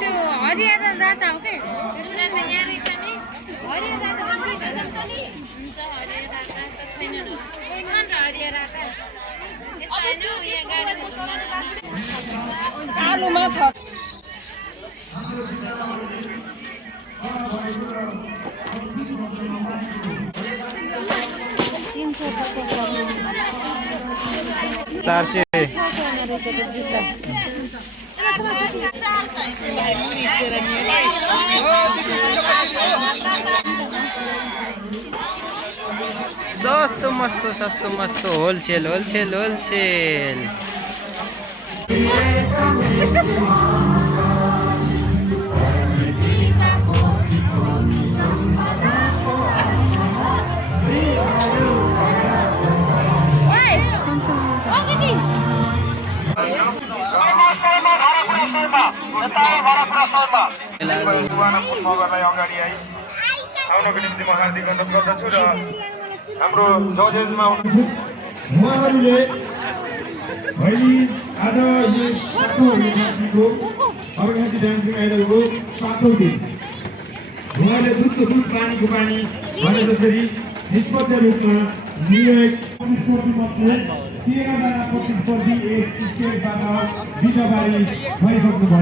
त्यो हरियर राता हो के त्यो चुनाव यहाँ रहेछ नि हरियर राता पनि गजब त नि हुन्छ हरियर राता त छैन न छैन र हरियर राता अब त्यो यहाँ गाडी कालोमा छ सस्तो मस्तो होलसेल आउनको निम्ति म हार्दिक अनुरोध गर्दछु र हाम्रो जजेसमा उहाँहरूले भैली आज यो 7औं अर्घाती डान्सिङ आइडलको 7औं दिन उहाँले दुधको दुध पानीको पानी भने जसरी निष्पक्ष रूपमा निर्णायक प्रतिस्पर्धीमध्ये 13 जना प्रतिस्पर्धी एक स्टेजबाट बिदाबारी भइसक्नुभयो।